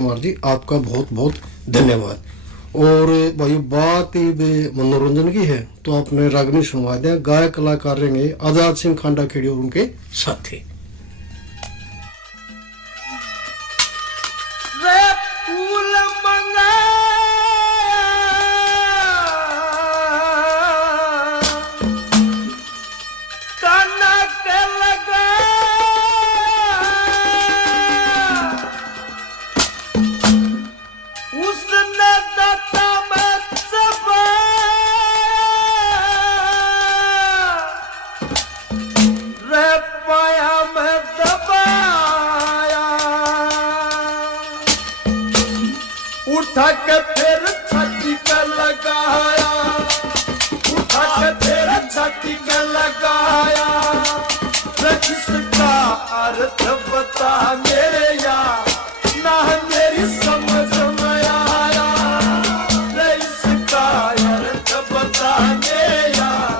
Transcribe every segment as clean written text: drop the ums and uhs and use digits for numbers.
कुमार जी आपका बहुत बहुत धन्यवाद। और भाई बात मनोरंजन की है तो आपने रागनी सुनवा दिया, गायक कलाकार रहेंगे आजाद सिंह खांडा खेड़ी और उनके साथी। उठा के फिर छाती का लगाया, उठा के फिर छाती का लगाया, जिसका अर्थ बता मेरे यार, ना मेरी समझ में आया, इसका अर्थ बता मेरे यार,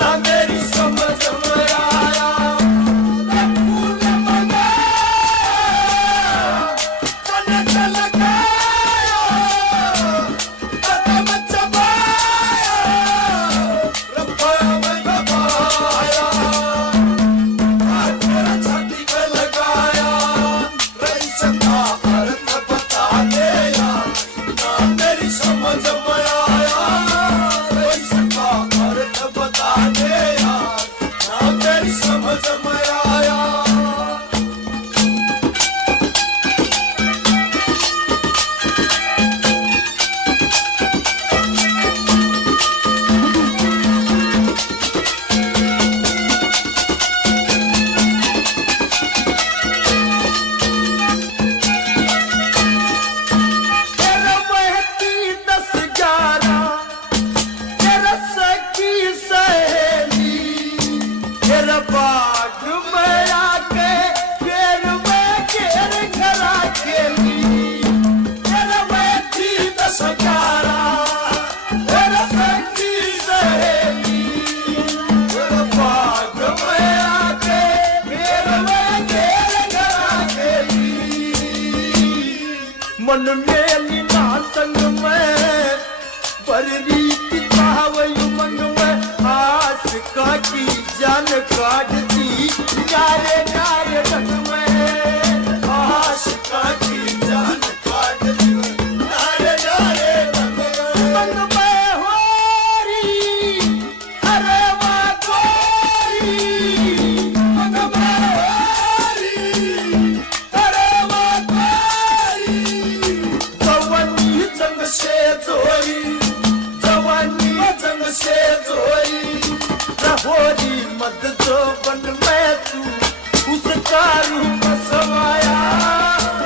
ना मेरी समझ में आया। मन में लीना संग में बररी की पावयु मंग में आस का की जान काट दी नारे नारे रंग में, आस का की जान काट दी नारे नारे रंग में, मंग में होरी अरे माँ गोरी, मंग में होरी अरे माँ गोरी, जंग से जोरी, जवानी जंग से जोरी, रहोरी मत जो बन में तू उसका रूप समाया,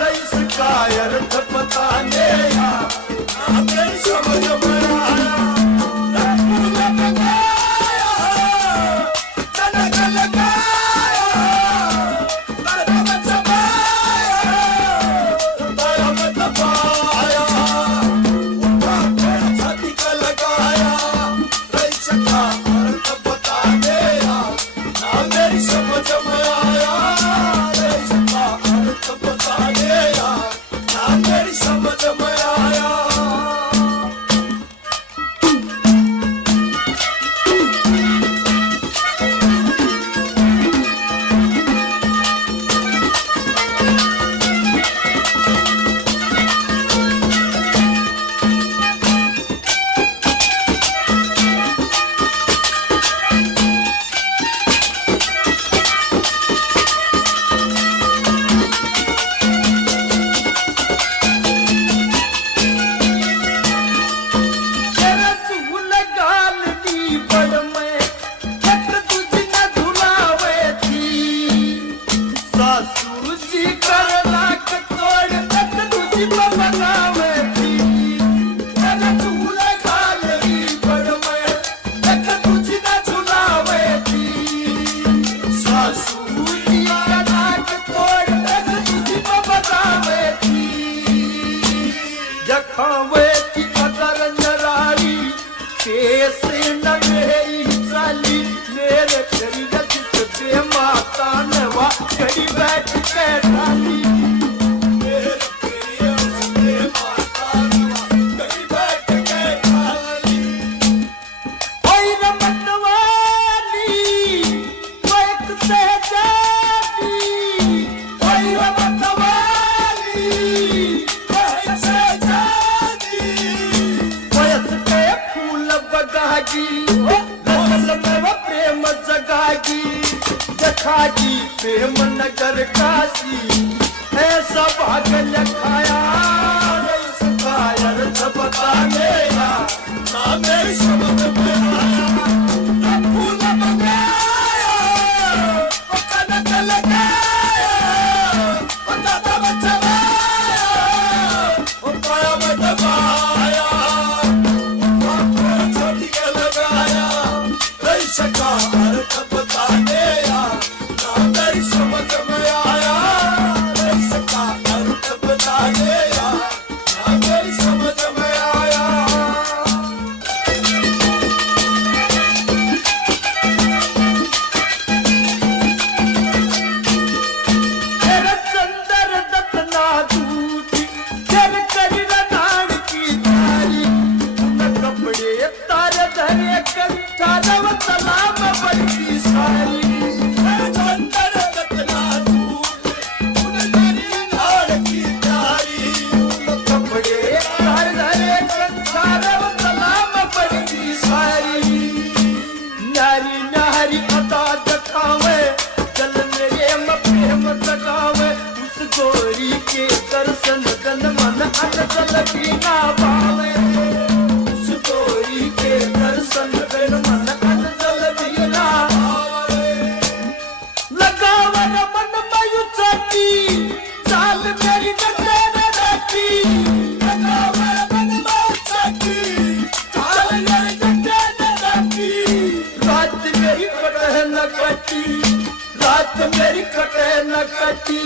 रईस का अर्थ बताने मेरी समझ में आया, जनक लगाया, माता नवा कड़ी बैठ के जगागी रंगल में वो प्रेम जगागी जखागी प्रेम नगर काशी ऐसा भाग्य लखाया कायर सब बताने ना मेरी समझ में आया ना फूल मंगाया ओ कनक लगाया ओ दादा बचवाया ओ पाया में दबाया ओ छोटी के लगाया नहीं सका अर्थ बताने ना मेरी समझ में आया नहीं सका अर्थ बताने ना मेरी समझ में आया तेरे चंदर दत्तना दूती तेरे करीर नाड़ की तारी न कपड़े तारे धरे कंठा रव सलाम बड़ी सारी तेरे चंदर दत्तना दूती न करीर नाड़ की तारी न कपड़े तारे धरे कंठा रव सलाम बड़ी सारी नारी नारी अदा जखावे जल मेरे में प्रेम जगावे उस गोरी के दर्शन तन मन अन जल भी ना पावे उस गोरी के दर्शन तन मन अन जल भी ना पावे लगावन मन मयु चाटी चाल मेरी नजर रखी लगावन मन मयु चाटी चाल मेरी नजर रखी रात मेरी कटह न कटी रात मेरी कटह न कटी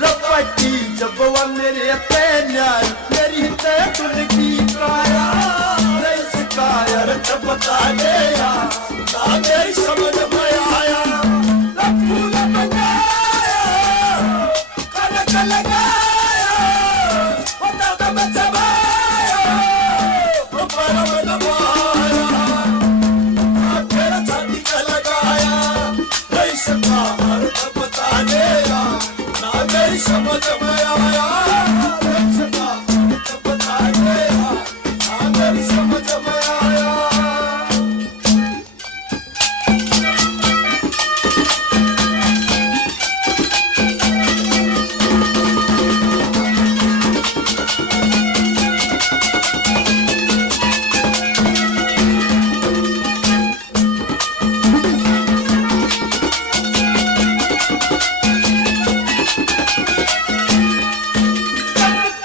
रपटी जब वह मेरे पैन्याई मेरी तय तुलकी काया नहीं सिकाया जब बता गया ना मेरी समझ में आया ना फूल मंगाया कनक लगाया ओ दादा बचवाया ओ परम दबाया तेरा छाती का लगाया नहीं सका अर्थ बताने ना मेरी समझ में आया नहीं सका अर्थ बताने ना मेरी समझ में आया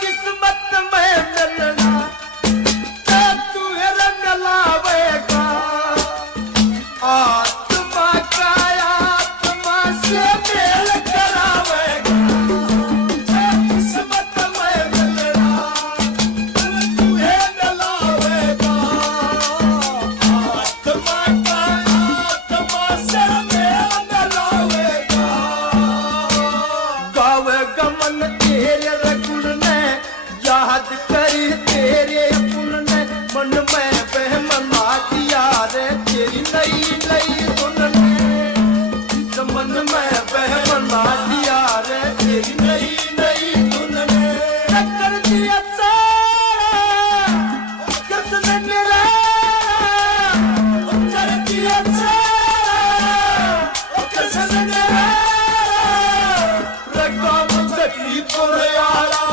किस्मत में मिलना तो तू रंग लावेगा आत्मा का आत्मा से मेल करावेगा किस्मत में मिलना तू रंग लावेगा आत्मा का आत्मा से मेल लावेगा गावेगा मन तेरे रकुल ने याद करी तेरे पुन ने मन में बहम ला दिया रे तेरी नई नई धुन ने इस मन में बहम ला दिया रे तेरी नई नई धुन ने टक्कर दिया सारा कृष्ण मेरा चल दिया सारा कृष्ण मेरा रकाम झटी पुरयाला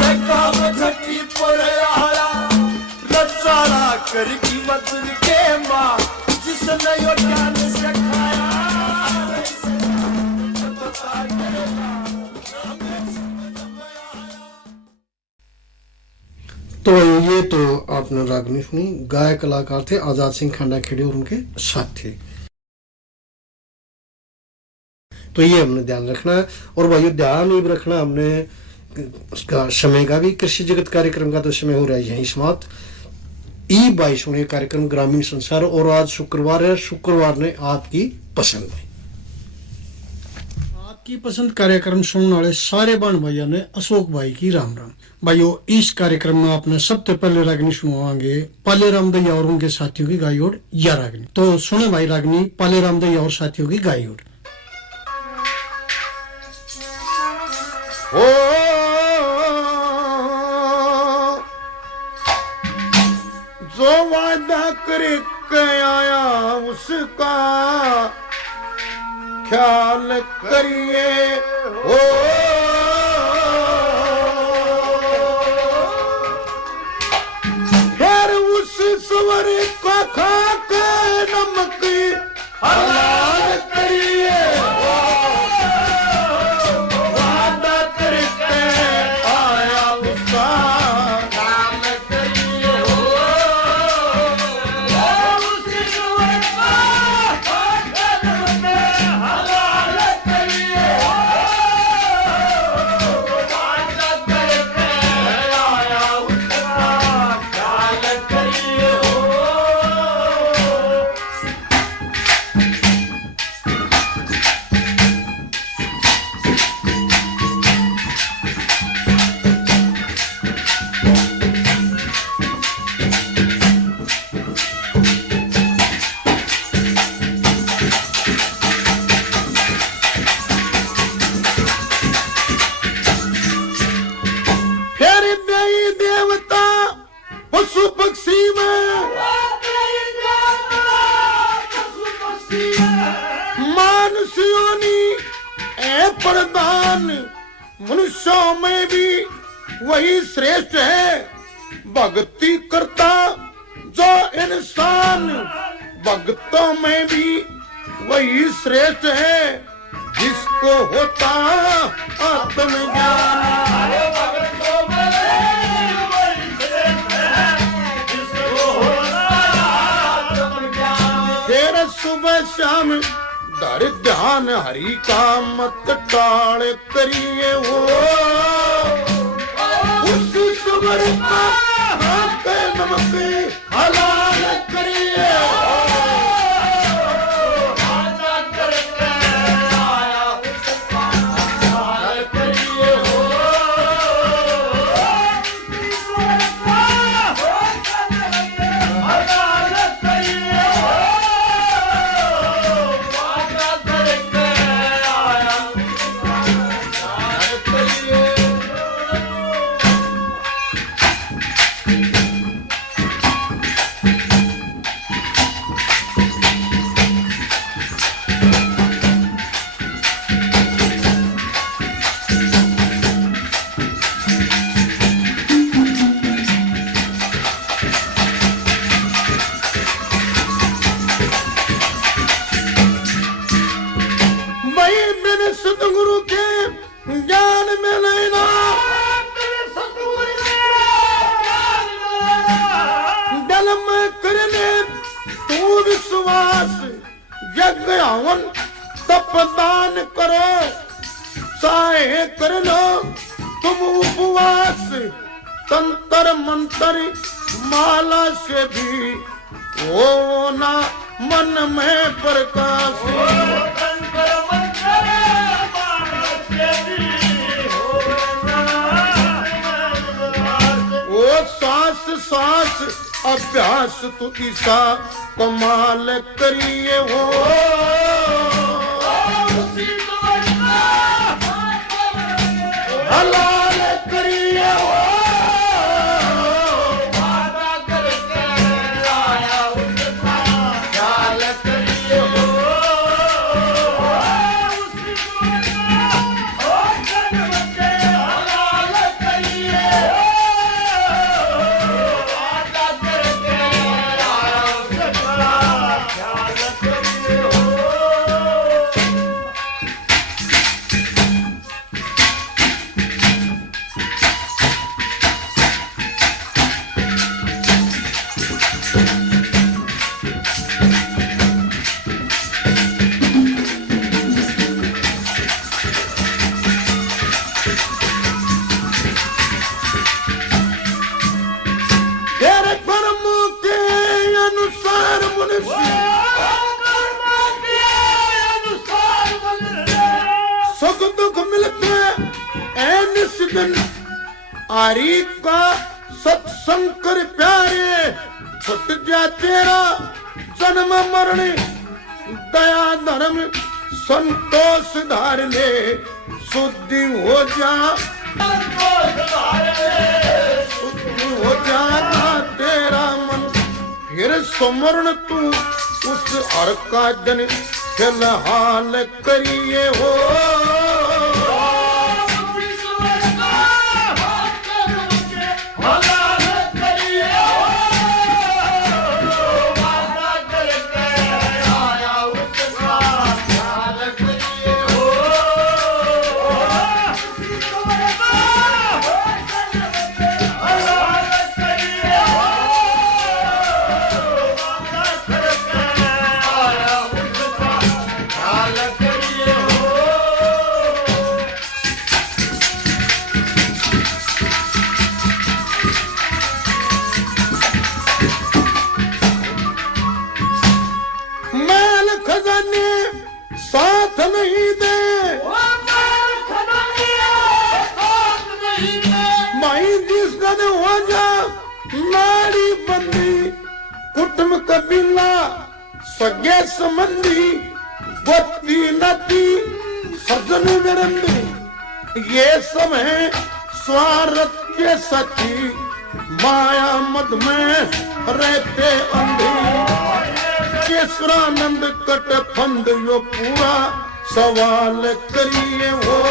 रकाम झटी पुरयाला रचाला कर की मधुर के माँ जिसने यो ज्ञान सिखाया तो ये तो आपने रागनी सुनी गायक कलाकार थे आजाद सिंह खांडा खेड़े और उनके साथी। तो ये हमने ध्यान रखना है और भाई ध्यान ही रखना हमने उसका समय का भी कृषि जगत कार्यक्रम का तो समय हो रहा है यही समाप्त। ई 22 कार्यक्रम ग्रामीण संसार और आज शुक्रवार है। शुक्रवार ने आपकी पसंद है। आपकी पसंद कार्यक्रम सुनने वाले सारे बाण भाइयों ने अशोक भाई की राम राम। भाइयों इस कार्यक्रम में आपने सबसे पहले रागनी सुनवाएंगे पाले रामदैया और उनके साथियों की गाई और या रागनी। तो सुने भाई रागनी पाले रामदैया और साथियों की गाई और। जो वादा वादा करके आया उसका ख्याल करिए ओ फिर उस सवर को खा के नमक हलाल करिए वादा करके आया उसका ख्याल करिए पशु पक्षी में मानसियोनी ए प्रदान मनुष्यों में भी वही श्रेष्ठ है भक्ति करता जो इंसान भक्तों में भी वही श्रेष्ठ है जिसको होता आत्मज्ञान सुबह शाम धर ध्यान हरि का मत टाल करिए वो उस सुबर का नमक हलाल करिए सतगुरु के ज्ञान में लेना दल में करने तू विश्वास यज्ञ हवन तपदान करो चाहे कर लो तुम उपवास तंत्र मंत्र माला से भी हो ना मन में प्रकाश सांस सांस अभ्यास तू ईसा कमाल करिए हो हलाल करिए हो सुख दुख मिलते निस दिन आरी का सत्संग कर प्यारे छुट जा तेरा जन्म मरण दया धर्म संतोष धार ले शुद्धि हो जा शुद्धि हो जाता तेरा मन फिर सुमरण तू उस हर का जन फिलहाल करिए हो। साथ नहीं दे माई जिस दिन हो जा नाड़ी बंदी कुटुंब कबीला सगे संबंधी बत्ती नती सजन विरंदी ये सब है स्वार्थ के सची माया मद में रहते अंधे केसरानंद कट फंद यो पूरा सवाल करिए हो।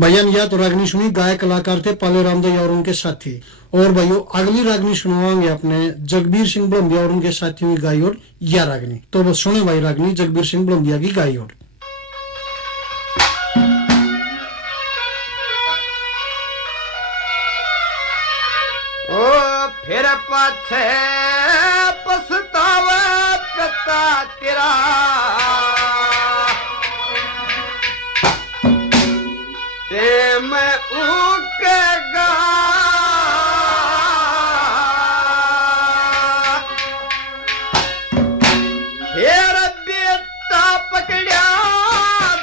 भजन या तो रागनी सुनी, गाय कलाकार थे पाले रामदेव और उनके साथी। और भाइयों अगली रागनी सुनवाएंगे अपने जगबीर सिंह ब्रह्मिया और उनके साथियों की गाई और या रागनी। तो बस सुने भाई रागनी जगबीर सिंह ब्रह्मिया की गाई और। ओ फिर पाछे पछतावा पिता तेरा मैं उकेगा फिर बेटा पकड़ा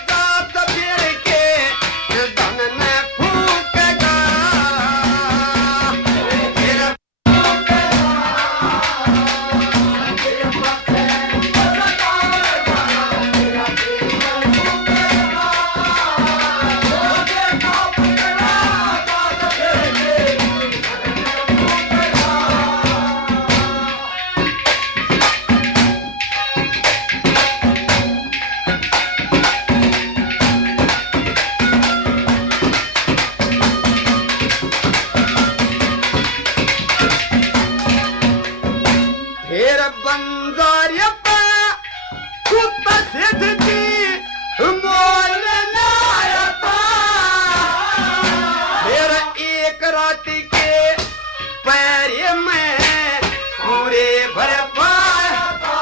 दांत फिर के धन में फूकेगा फिर बंजारिया पे कुत्ता सिद्धि मोल में आया था फिर एक रात के पैर में पूरे भर पाया था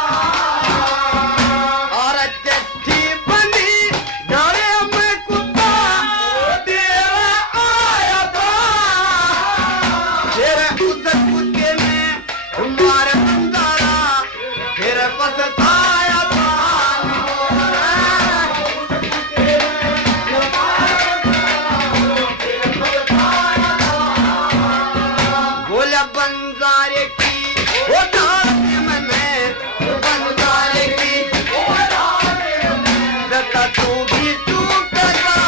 और चिट्ठी बंदी डरे में कुत्ता देर आया था फिर उस कुत्ते में मार फिर पछताया बोला बंजारे की वो में बंजारे की दत्ता तू भी तू करा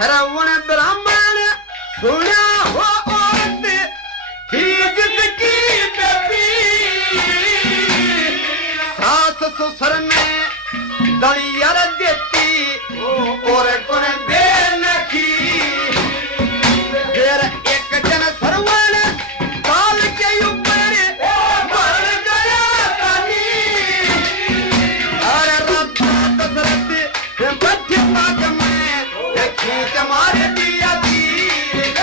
श्रवण ब्राह्मण सुना हो औरत थी जिसकी बेटी सास ससुर ने दलियर देती और कुन दे नखी फिर एक जन सरवण काल के ऊपर बढ़ गया पानी अरे रब्बा दशरथ बैठे पाक में खींच मार दिया तीर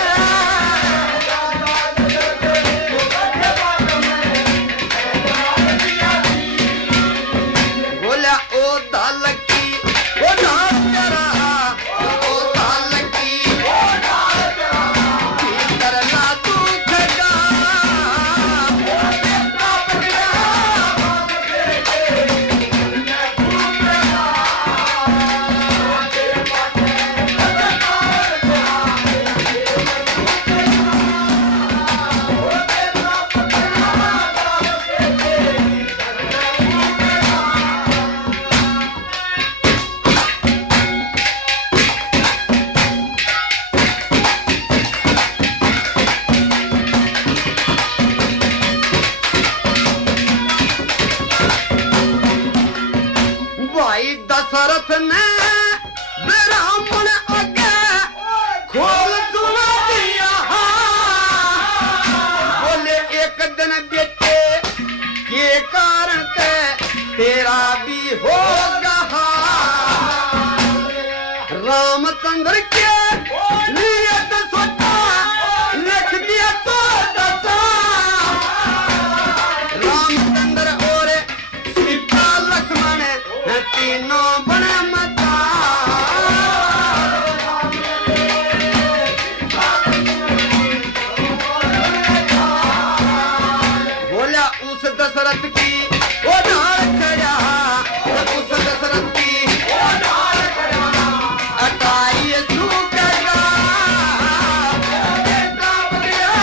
बोला ओ दाल की ओ दाल जरा ओ दाल की ओ दाल जरा करना तू खजा भाई दशरथ ने ब्राह्मण आगे खोल सुना दिया बोले एक दिन बेटे के कारण ते तेरा भी होगा रामचंद्र के लिए तो सोचा लिख दिया तो दसा रामचंद्र और सीता लक्ष्मण तीनों बने मता बोला उस दशरथ की वो डाल खड़ा उस दशरथ की वो डाल खड़ा अटाई सूखेगा बेटा बलिया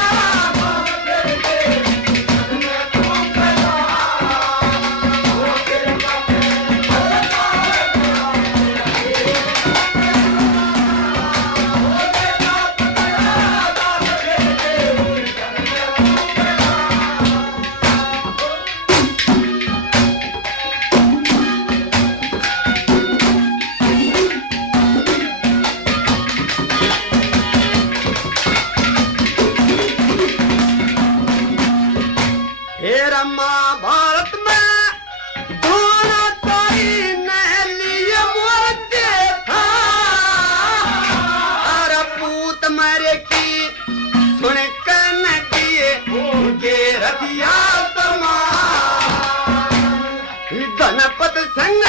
फिर महाभारत में द्रोणाचार्य ने लिए मोर्चे था अरे पूत मारे की सुन कर न दिए उनके रथिया तमा धनपत संग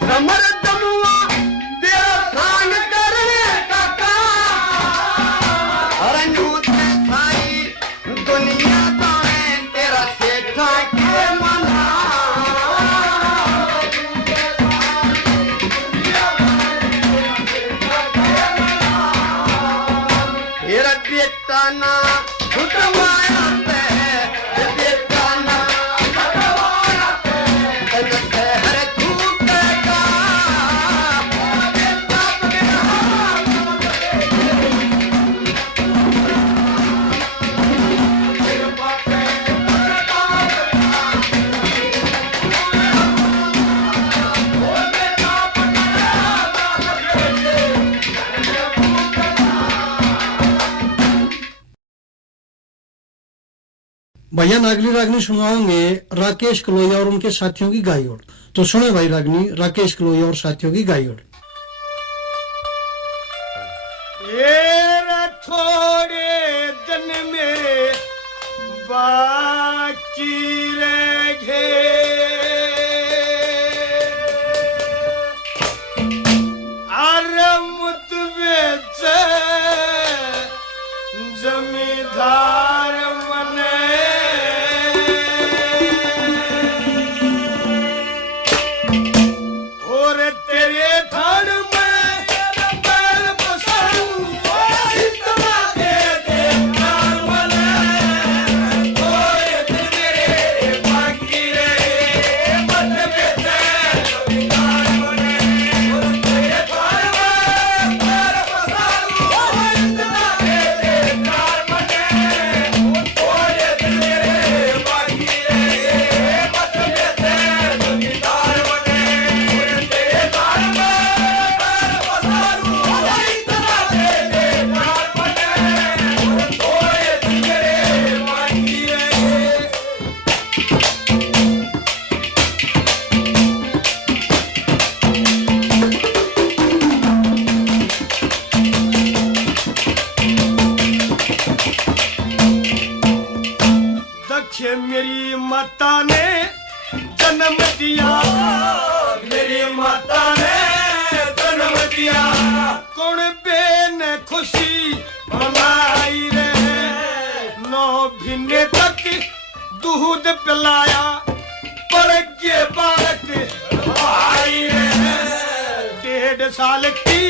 समर जमुआ तेरा सांग करने का अरे न्यूते साई दुनिया जाने तेरा सेठा के मना तेरा बेटा ना छुटवाया ते बेटा ना छुटवाया ते तन शहर छूटेगा बेटा भैया नागली रागनी सुनवाओगे राकेश कलोया और उनके साथियों की गाई और तो सुने भाई रागनी राकेश कलोया और साथियों की गाई और ये थोड़े दिन में बाकी रह गए अरे मुतबे जमींदार मने और तेरे थान में बैल पसंद इतना दे देता मने थोड़े दिन मेरे बाकी रहे दूध पिलाया पर ये बालक भाई रे 1.5 साल की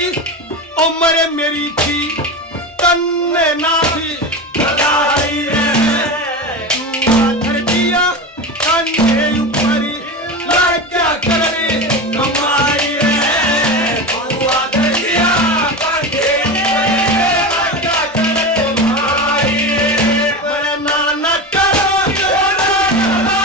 उम्र मेरी थी तन्ने ना थी भलाई रे जुआ धर दिया तन्ने ऊपर लाग क्या करे कमाई रे जुआ धर दिया तन्ने लाग क्या करे कमाई रे मेरे नाना करो नाना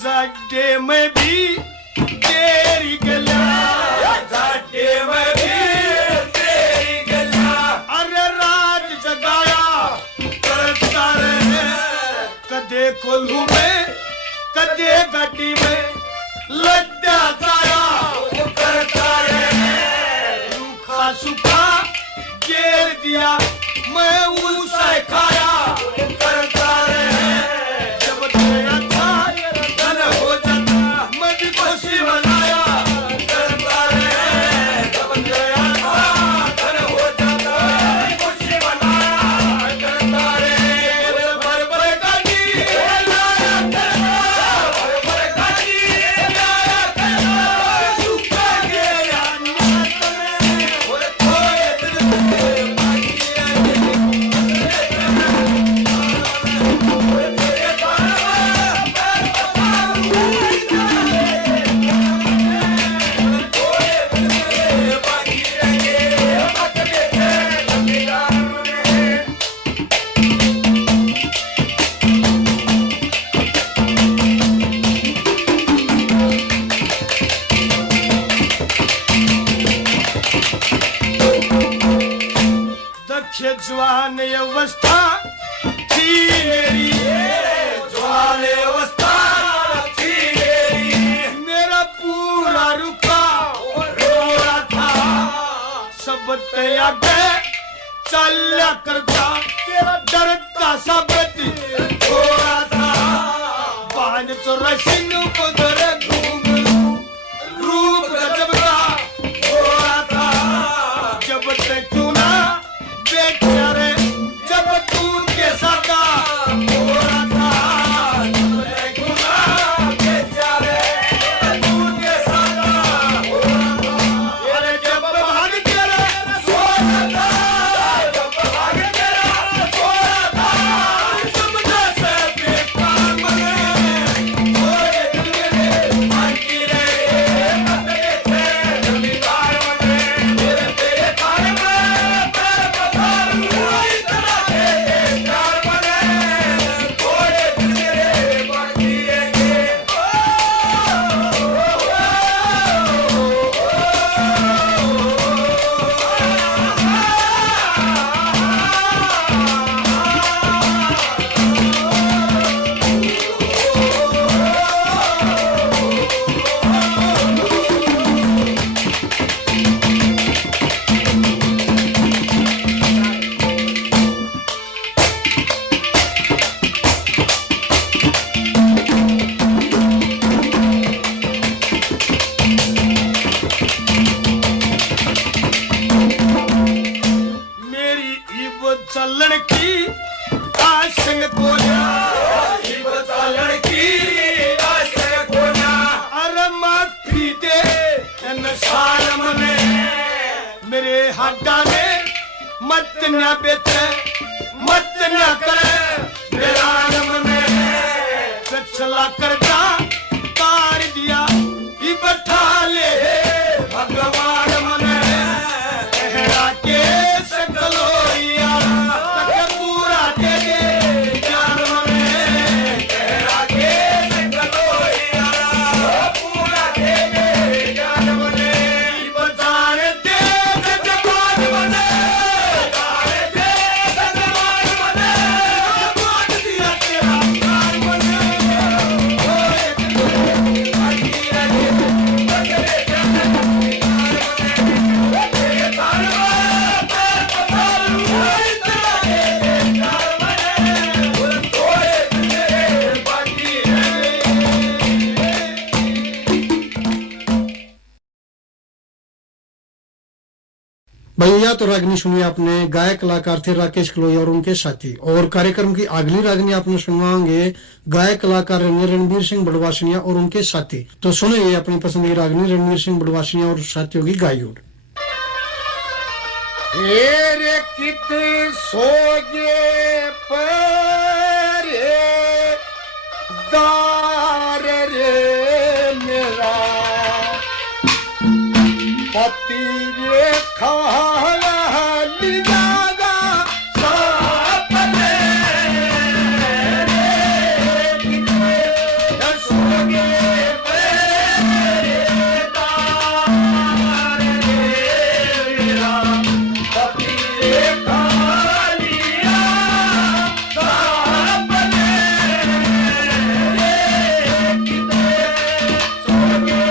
जाडे में भी तेरी गला जाडे में भी तेरी गला अरे रात जगाया करता रहे कदे कोल्हू में कदे गड्डी में लड्डा जाया करता रहे रूखा सूखा घेर दिया मैं उसे खाया करता रहे जब तेरा था हो जाता मैं भी खुशी मनाया करता रहे जब तेरा था धन हो जाता खुशी मनाया करता रहे भर भर गाड़ी लाया करता भर भर गाड़ी लाया करता सूखा गया नात में और थोड़े दिल में बाकी जवान अवस्था थी मेरी जवान अवस्था थी मेरी मेरा पूरा रुका रो रहा था सब त्याग चला करता तेरा डरता सबत हो रहा था बांध चौरासी उधर घूम रूप गजब का हो रहा था जब तक क्यों ना बेचारे जब तू के साथ हो रहा था जब तक क्यों ना बेचारे तू के साथ हो रहा था अरे जब भाग तेरा सो रहा था जब भाग तेरा सो रहा था सब जैसे बेकार बने ओए दिल में बाकी रहे कतरे थे जमींदार बने मेरे तेरे खाने में चलन की आशंग कोना चलन की आशंग कोना अरे माफी दे इंसान मने मेरे हड्डा ने मत न बेचे मत न करे मेरा रमने पिछला कर्जा तार दिया ई बैठा ले भगवान मने कहरा के सकलोइया तक पूरा दे दे ज्ञान मने कहरा के सकलोइया पूरा दे दे ज्ञान मने ई बचान दे जवान मने तारे दे जवान मने मान दिया तेरा ज्ञान मने भैया तो रागनी सुनी आपने, गायक कलाकार थे राकेश कलोई और उनके साथी। और कार्यक्रम की अगली रागनी आपने सुनवाएंगे गायक कलाकार रणवीर सिंह बड़वासनिया और उनके साथी। तो सुनिए अपनी पसंद की रागनी रणवीर सिंह बड़वासनिया और साथियों की गाई। और रे कित सोगे पर दार रे मेरा पति रे खाया लिजागा सापने रे कित सोगे पर दार रे मेरा पति रे खालिया सापने रे कित सोगे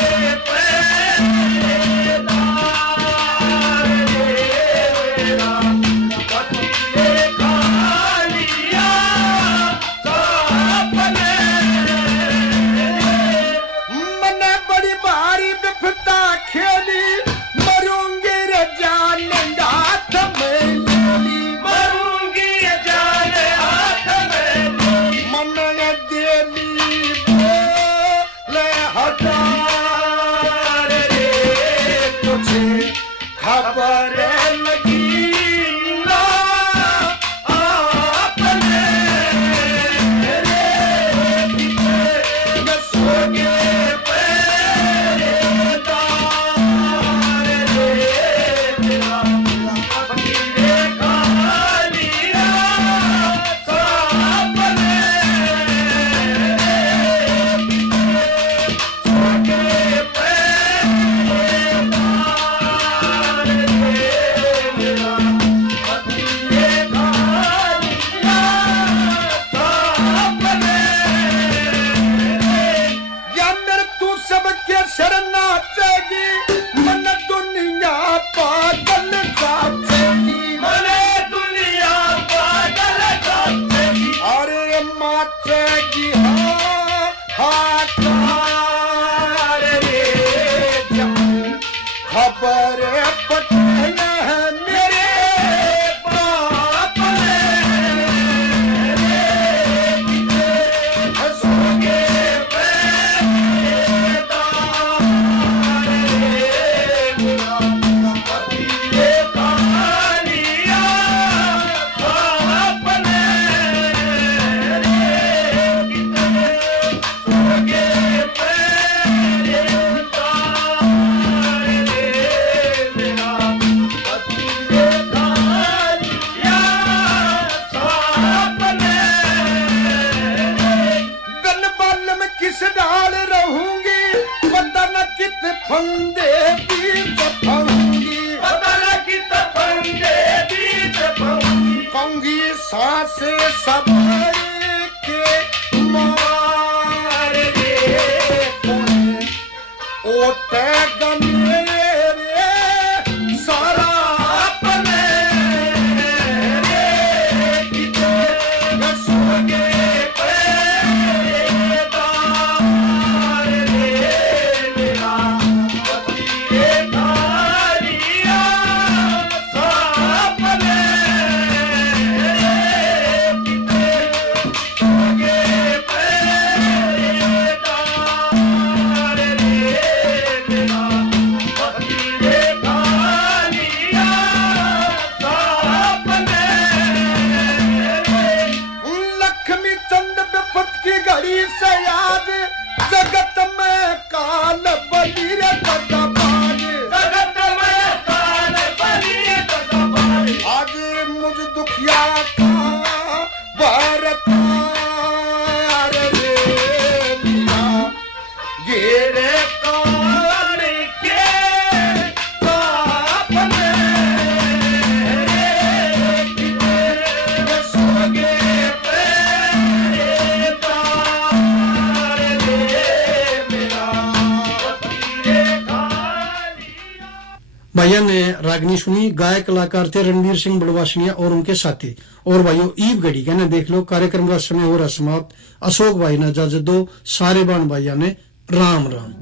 खबर लगी ना आपने रे कितने सोगे पेदार रे मेरा पति खालिया सापने सोगे खबर पटना मेरे बाप ने सोगे पेदार रे मेरा पति खालिया सापने सोगे किस डाल रहूंगी पता न कित फंदे बीच फंगी पता न कित फंदे बीच फंगी कहूंगी सांस सब के मार रे ओटे गमे रे सारा अपने रे किते न सोगे भाइयों ने रागनी सुनी, गायक कलाकार थे रणवीर सिंह बड़वासनिया और उनके साथी। और भाइयों ईब घड़ी कहना देख लो, कार्यक्रम का समय हो रहा समाप्त। अशोक भाई ने इजाजत दो, सारे बाण भाइयों ने राम राम।